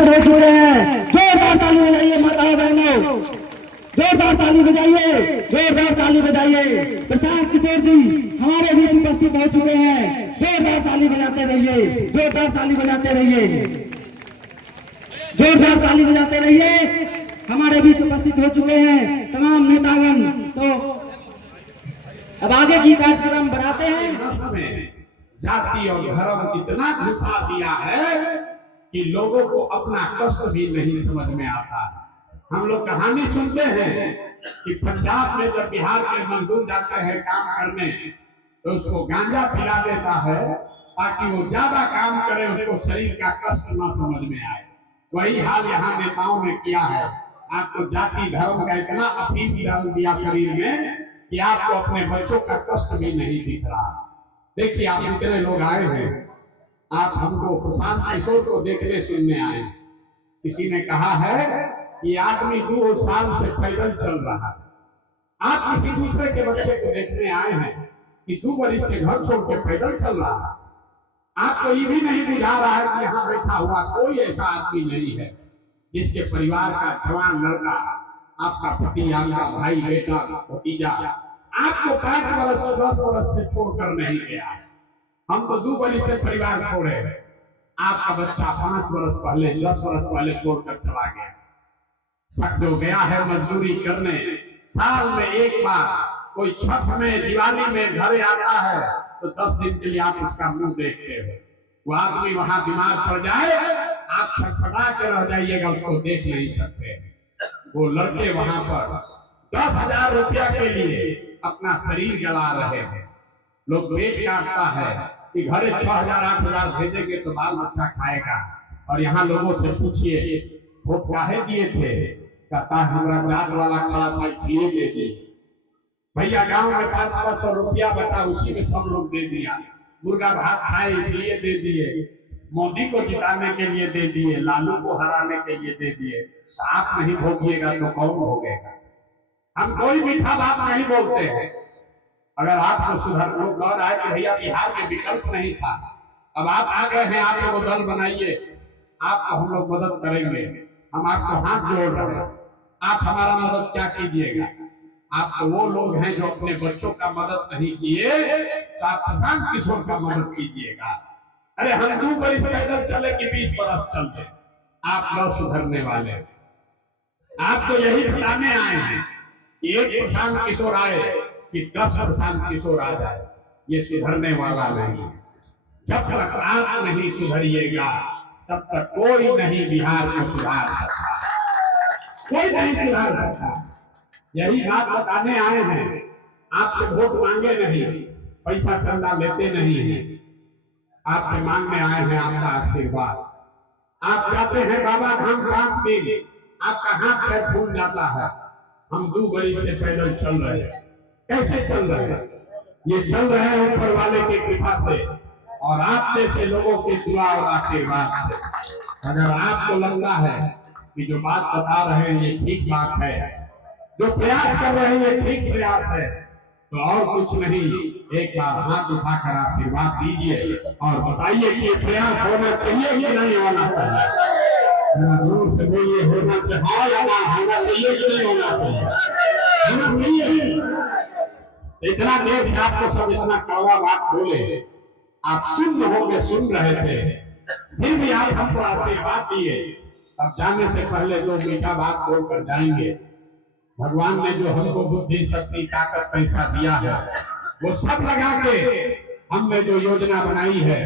हो चुके हैं। जोरदार ताली बजाइए माताओं बहनों, जोरदार ताली बजाइए, जोरदार ताली बजाइए। प्रशांत किशोर जी हमारे बीच उपस्थित हो चुके हैं। जोरदार ताली बजाते रहिए, जोरदार ताली बजाते रहिए, जोरदार ताली बजाते रहिए। हमारे बीच उपस्थित हो चुके हैं तमाम नेतागण। तो अब आगे की कार्यक्रम बढ़ाते हैं। जाति और धर्म इतना घुसा दिया है कि लोगों को अपना कष्ट भी नहीं समझ में आता। हम लोग कहानी सुनते हैं कि पंजाब में जब बिहार के मजदूर जाते हैं काम करने तो उसको गांजा पिला देता है ताकि वो ज्यादा काम करे, उसको शरीर का कष्ट न समझ में आए। वही हाल यहाँ नेताओं ने किया है। आपको जाति धर्म का इतना अफीम डाल दिया शरीर में कि आपको अपने बच्चों का कष्ट भी नहीं दिख रहा। देखिए आप जितने लोग आए हैं, आप हमको प्रशांत किशोर को देखने सुनने आए। किसी ने कहा है कि आदमी 2 साल से पैदल चल रहा है। आप किसी दूसरे के बच्चे को देखने आए हैं कि 2 वर्ष से घर छोड़ के पैदल चल रहा है। आपको ये भी नहीं बुझा रहा है कि यहाँ बैठा हुआ कोई ऐसा आदमी नहीं है जिसके परिवार का जवान लड़का, आपका पति, आपका भाई, बेटा, भतीजा आपको 5 वर्ष 10 वर्ष से छोड़कर नहीं गया। हम तो 2 वर्ष से परिवार छोड़े हैं। आपका बच्चा 5 वर्ष पहले 10 वर्ष पहले छोड़कर चला गया। सब जो गया है मजदूरी करने, साल में एक बार कोई छठ में दिवाली में घर आता है तो 10 दिन के लिए आप उसका मुंह देखते हो। वो आदमी वहां बीमार पड़ जाए, आप छटपटा के रह जाइएगा, उसको देख नहीं सकते। वो लड़के वहां पर 10,000 रुपया के लिए अपना शरीर गला रहे हैं। लोग पेट काटता है कि घरे 6,000 8,000 भेजेंगे तो बाल बच्चा खाएगा। और यहाँ लोगों से पूछिए वोट काहे दिए थे, कहता हमारा जात वाला खड़ा था इसलिए दे दिए। भैया गांव में 500 रुपया बता, उसी में सब लोग दे दिया। मुर्गा भात खाए इसलिए दे दिए, मोदी को जिताने के लिए दे दिए, लालू को हराने के लिए दे दिए। तो आप नहीं भोगिएगा तो कौन भोगेगा? हम कोई मीठा बात नहीं बोलते हैं। अगर आपको सुधार लोग कह रहा है कि भैया बिहार में विकल्प नहीं था, अब आप आ गए हैं, आप लोग दल बनाइए, आपको हम लोग मदद करेंगे। हम आपको हाथ जोड़ रहे हैं, आप हमारा मदद क्या कीजिएगा? आप तो वो लोग हैं जो अपने बच्चों का मदद नहीं किए, तो आप प्रशांत किशोर का मदद कीजिएगा। अरे हम 2 वर्ष पैदल चले कि 20 वर्ष चलते, आप न सुधरने वाले। आप तो यही बताने आए हैं कि एक प्रशांत किशोर आए कि 10 प्रशांत किशोर आ जाए। ये सुधरने वाला नहीं। जब तक आप नहीं सुधरिएगा तब तक कोई नहीं बिहार को सुधार सकता, कोई नहीं सुधार सकता। यही बात बताने आए हैं। आपसे वोट मांगे नहीं, पैसा चंदा लेते नहीं है, आपसे मांगने आए हैं आपका आशीर्वाद। आप जाते हैं बाबा धाम 5 दिन, आपका हाथ पैर फूल जाता है। हम 2 वर्ष से पैदल चल रहे हैं। कैसे चल रहे हैं? ये चल रहे हैं ऊपर वाले की कृपा से और आप जैसे लोगों के दुआ और आशीर्वाद से। अगर आपको लगता है कि जो बात बता रहे हैं ये ठीक बात है, जो प्रयास कर रहे हैं ये ठीक प्रयास है, तो और कुछ नहीं, एक बार हाथ उठाकर आशीर्वाद दीजिए और बताइए कि ये प्रयास होना चाहिए कि नहीं होना चाहिए। दूर से बोलिए होना चाहिए, हाँ या ना, होना चाहिए कि नहीं होना चाहिए? होना चाहिए। इतना देर से आपको सब इतना कड़वा बात बोले, आप सुन होके सुन रहे थे, फिर भी आप हमको आशीर्वाद दिए। अब जाने से पहले 2 मीठा बात बोलकर जाएंगे। भगवान ने जो हमको बुद्धि, शक्ति, ताकत, पैसा दिया है वो सब लगा के हमने जो योजना बनाई है,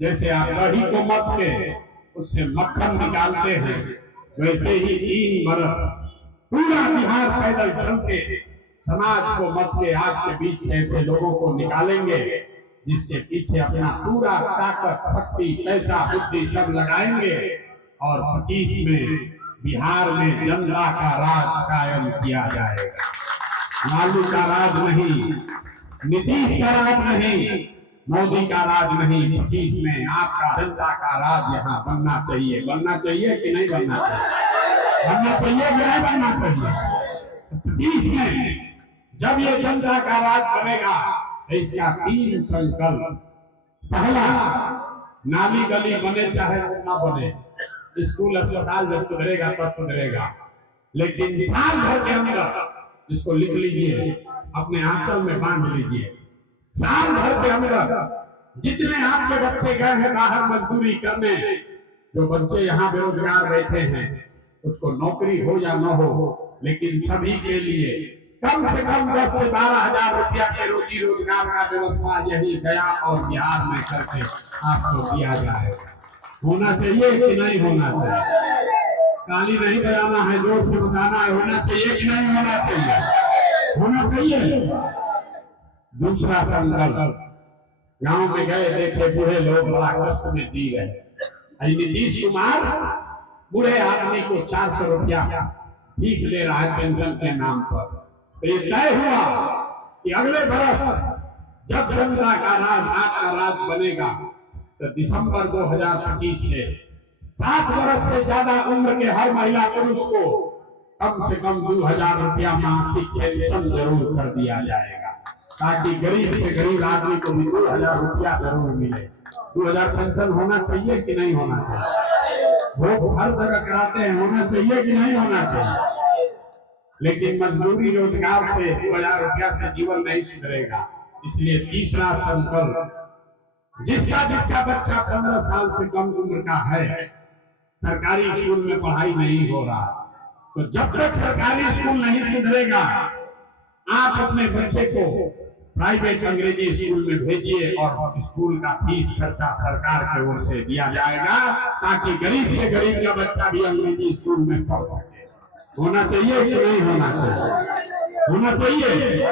जैसे आप दही को मथ के उससे मक्खन निकालते हैं, वैसे ही 3 बरस पूरा बिहार पैदल चल के समाज को मत के आग के बीच से ऐसे लोगों को निकालेंगे जिसके पीछे अपना पूरा ताकत, शक्ति, पैसा, बुद्धि सब लगाएंगे और 25 में बिहार में जनता का राज कायम किया जाएगा। लालू का राज नहीं, नीतीश का राज नहीं, मोदी का राज नहीं, 25 में आपका जनता का राज यहाँ बनना चाहिए। बनना चाहिए कि नहीं बनना चाहिए? बनना चाहिए कि नहीं बनना चाहिए? 25 में जब ये जनता का राज बनेगा इसका 3 संकल्प। पहला, नाली गली बने चाहे न बने, स्कूल अस्पताल जब सुधरेगा तब सुधरेगा। लेकिन साल भर के अंदर इसको लिख लीजिए, अपने आंचल में बांध लीजिए, साल भर के अंदर जितने आपके बच्चे गए हैं बाहर मजदूरी करने, जो बच्चे यहाँ बेरोजगार बैठे हैं, उसको नौकरी हो या न हो, लेकिन सभी के लिए कम से कम 10 से 12,000 रुपया के रोजी रोजगार का व्यवस्था यही गया और बिहार में करके आपको दिया जाएगा। होना चाहिए कि नहीं होना चाहिए? ताली नहीं बजाना है, जोर से बताना है, होना चाहिए कि नहीं होना चाहिए? होना चाहिए। दूसरा संकल्प, गांव में गए देखे बूढ़े लोग बड़ा कष्ट में जी रहे, नीतीश कुमार बूढ़े आदमी को 400 रुपया भीख ले रहा है पेंशन के नाम पर। तो ये तय हुआ कि अगले बरस जब जनता का राज, आपका राज बनेगा, तो दिसंबर 2025 से 60 वर्ष से ज्यादा उम्र के हर महिला पुरुष को कम से कम 2,000 रुपया मासिक पेंशन जरूर कर दिया जाएगा, ताकि गरीब से गरीब आदमी को भी 2,000 रुपया जरूर मिले। 2,000 पेंशन होना चाहिए कि नहीं होना चाहिए? वो हर जगह कराते हैं, होना चाहिए कि नहीं होना चाहिए? लेकिन मजदूरी रोजगार से 2,000 रुपया से जीवन नहीं सुधरेगा। इसलिए तीसरा संकल्प, जिसका जिसका बच्चा 15 साल से कम उम्र का है, सरकारी स्कूल में पढ़ाई नहीं हो रहा, तो जब तक सरकारी स्कूल नहीं सुधरेगा, आप अपने बच्चे को प्राइवेट अंग्रेजी स्कूल में भेजिए और स्कूल का फीस खर्चा सरकार की ओर से दिया जाएगा, ताकि गरीब से गरीब का बच्चा भी अंग्रेजी स्कूल में पढ़ सके। होना चाहिए कि नहीं होना चाहिए? होना चाहिए।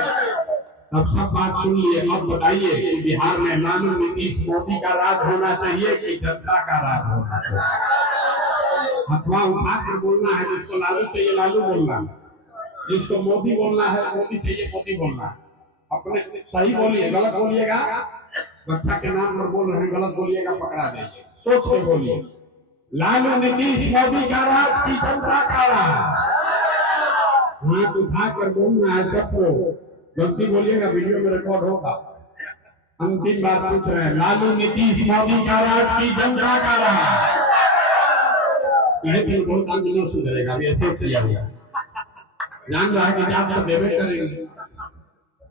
अब सब बात सुन लिए, अब बताइए कि बिहार में लालू नीतीश मोदी का राज होना चाहिए कि जनता का राज होना चाहिए? अथवा उठाकर बोलना है, जिसको लालू चाहिए लालू बोलना है, जिसको मोदी बोलना है मोदी चाहिए मोदी बोलना है। अपने सही बोलिए, गलत बोलिएगा, बच्चा के नाम पर बोल रहे हैं, गलत बोलिएगा पकड़ा जाइए। सोच के बोलिए, लालू नीतीश मोदी का राज की जनता का राज? हाथ उठाकर बोलना है सबको, गलती बोलिएगा वीडियो में रिकॉर्ड होगा। अंतिम बात पूछ रहे हैं, लालू नीतीश मोदी का राज की जनता का राज? कहे दिन बहुत आगे न सुधरेगा, अभी ऐसे किया गया, जान रहा है कि आप तो देवे करेंगे,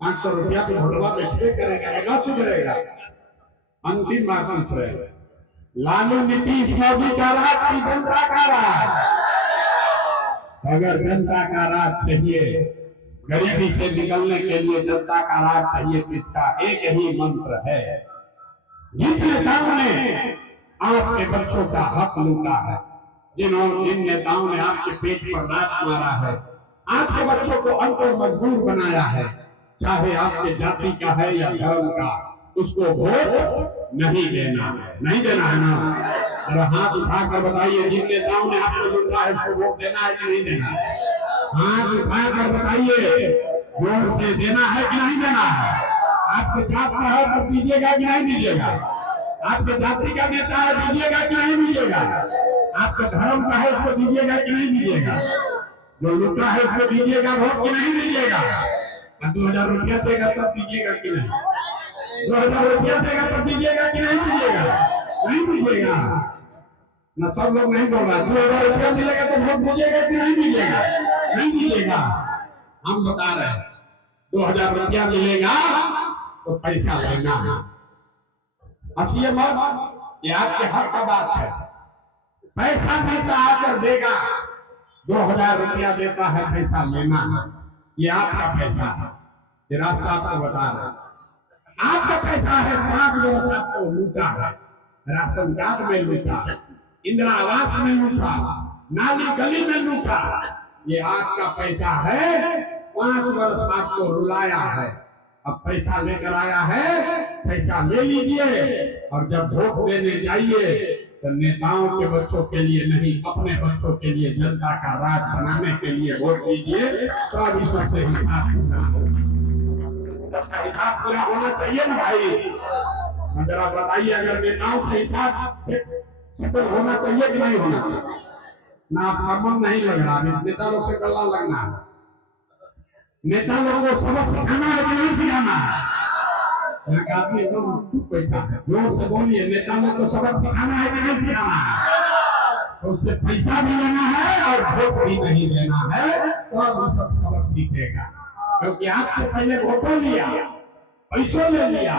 500 रुपया तो भोटवा बेचते करेगा, न सुधरेगा। अंतिम बात पूछ रहे हैं, लालू नीतीश मोदी का राज की जनता का राज? अगर जनता का राज चाहिए, गरीबी से निकलने के लिए जनता का राज चाहिए, तो इसका एक ही मंत्र है, जिन नेताओं ने आपके बच्चों का हक लूटा है, जिन नेताओं ने आपके पेट पर लात मारा है, आपके बच्चों को अनपढ़ मजबूर बनाया है, चाहे आपके जाति का है या धर्म का, उसको वोट नहीं देना है, नहीं देना है ना? और हाथ उठाकर बताइए, जिन नेताओं ने आपको लूटा है उसको वोट देना है कि नहीं देना है? हाथ उठाकर बताइए, वोट से देना है कि नहीं देना है? आपके जात का है तो दीजिएगा कि नहीं दीजिएगा? आपके जाति का नेता है, दीजिएगा कि नहीं दीजिएगा? आपके धर्म का है, उसको दीजिएगा कि नहीं दीजिएगा? जो लूटा है उसको दीजिएगा वोट कि नहीं दीजिएगा? 2,000 रुपया देगा तब दीजिएगा कि नहीं? 2,000 रुपया देगा तब दीजिएगा कि नहीं दीजिएगा? नहीं दीजिएगा ना? सब लोग नहीं बोल रहा। 2,000 रुपया मिलेगा तो वोट दीजिएगा कि नहीं दीजिएगा? नहीं दीजिएगा। हम बता रहे हैं, 2,000 रुपया मिलेगा तो पैसा लेना है। हंसिए मत, ये आपके हक का बात है। पैसा नेता आकर देगा, 2,000 रुपया देता है, पैसा लेना है, ये आपका पैसा है। ये रास्ता आपको बता रहे हैं, आपका पैसा है। 5 वर्ष आपको लूटा है, राशन कार्ड में लूटा, इंदिरा आवास में लूटा, नाली गली में लूटा, ये आपका पैसा है। 5 वर्ष आपको रुलाया है, अब पैसा लेकर आया है, पैसा ले लीजिए और जब वोट देने जाइए तो नेताओं के बच्चों के लिए नहीं, अपने बच्चों के लिए, जनता का राज बनाने के लिए वोट दीजिए। तो अभी सबसे हिसाब पूरा हो, सबका हिसाब पूरा होना चाहिए ना भाई। जरा बताइए, अगर नेताओं से हिसाब सेटल होना चाहिए कि नहीं होना चाहिए? ना आपका मन नहीं लग रहा, नेता लोग से गला लगना है, नेता लोगों को सबक सिखाना है कि नहीं सिखाना है? आदमी एकदम चुप बैठा है, जोर से बोलिए, नेता लोग को सबक सिखाना है कि नहीं सिखाना है? तो उससे पैसा भी लेना है और वोट भी नहीं देना है, तो अब वो सब सबक सीखेगा। क्योंकि आपसे पहले वोटों लिया, पैसों ले लिया,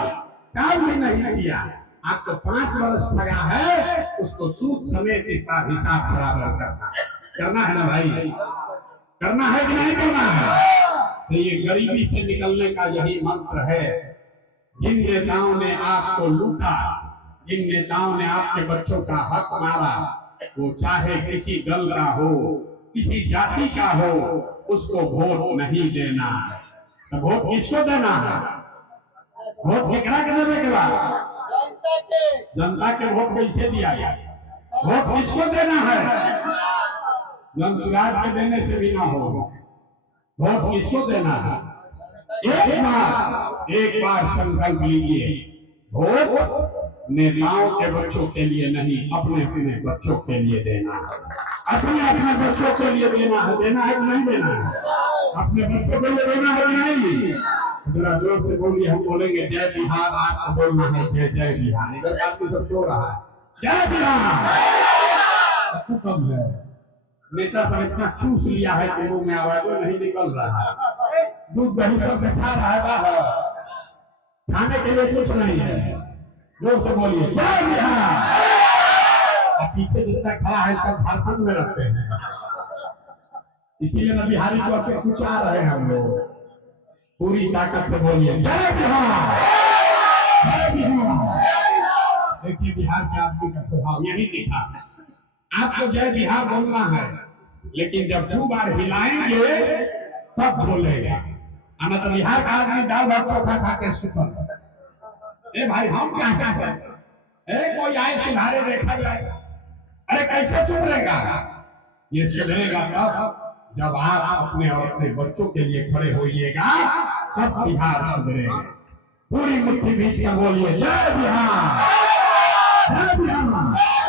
काम भी नहीं किया, आपको 5 वर्ष लगा है, उसको सूद समेत इसका हिसाब बराबर करना है ना भाई? करना है कि नहीं करना है? तो ये गरीबी से निकलने का यही मंत्र है। जिन नेताओं ने आपको लूटा, जिन नेताओं ने आपके बच्चों का हक मारा, वो चाहे किसी दल का हो, किसी जाति का हो, उसको वोट नहीं देना है। तो वोट किसको देना है? वोट केकरा के देने के बाद? जनता के वोट कैसे दिया गया? वोट किसको देना है? जनसुराज के देने से भी ना होगा। वोट किसको देना है? एक बार संकल्प लीजिए, वोट नेताओं के बच्चों के लिए नहीं, अपने अपने बच्चों के लिए देना है। अपने बच्चों के लिए देना है। देना है कि नहीं देना है? अपने बच्चों के लिए देना है कि नहीं? जरा जोर से बोलिए, हम बोलेंगे जय बिहार, आपको बोलना है जय जय बिहार। इधर आदमी सब सो रहा है, जय बिहार। कम है, नेता सब इतना चूस लिया है कि मुंह में आवाज नहीं निकल रहा है, दूध दही सब खा रहा है बाहर, खाने के लिए कुछ नहीं है। जोर से बोलिए जय बिहार। पीछे जितना खड़ा है सब झारखंड में रहते हैं, इसीलिए ना बिहारी को अपने कुछ आ रहे हैं हम लोग। पूरी ताकत से बोलिए जय बिहार, जय बिहार। देखिए बिहार के आदमी का स्वभाव यही दिखा। आपको जय बिहार बोलना है, लेकिन जब 2 बार हिलाएंगे तब बोलेगा। ना तो बिहार का आदमी दाल भात चोखा खा के सुखल। ए भाई हम क्या कहते हैं? कोई आए सुधारे देखा जाए। अरे कैसे सुधरेगा? ये सुधरेगा तब जब आप अपने और अपने बच्चों के लिए खड़े होइएगा, तब बिहार सुधरेगा। पूरी मुट्ठी बीच में बोलिए जय बिहार, जय बिहार।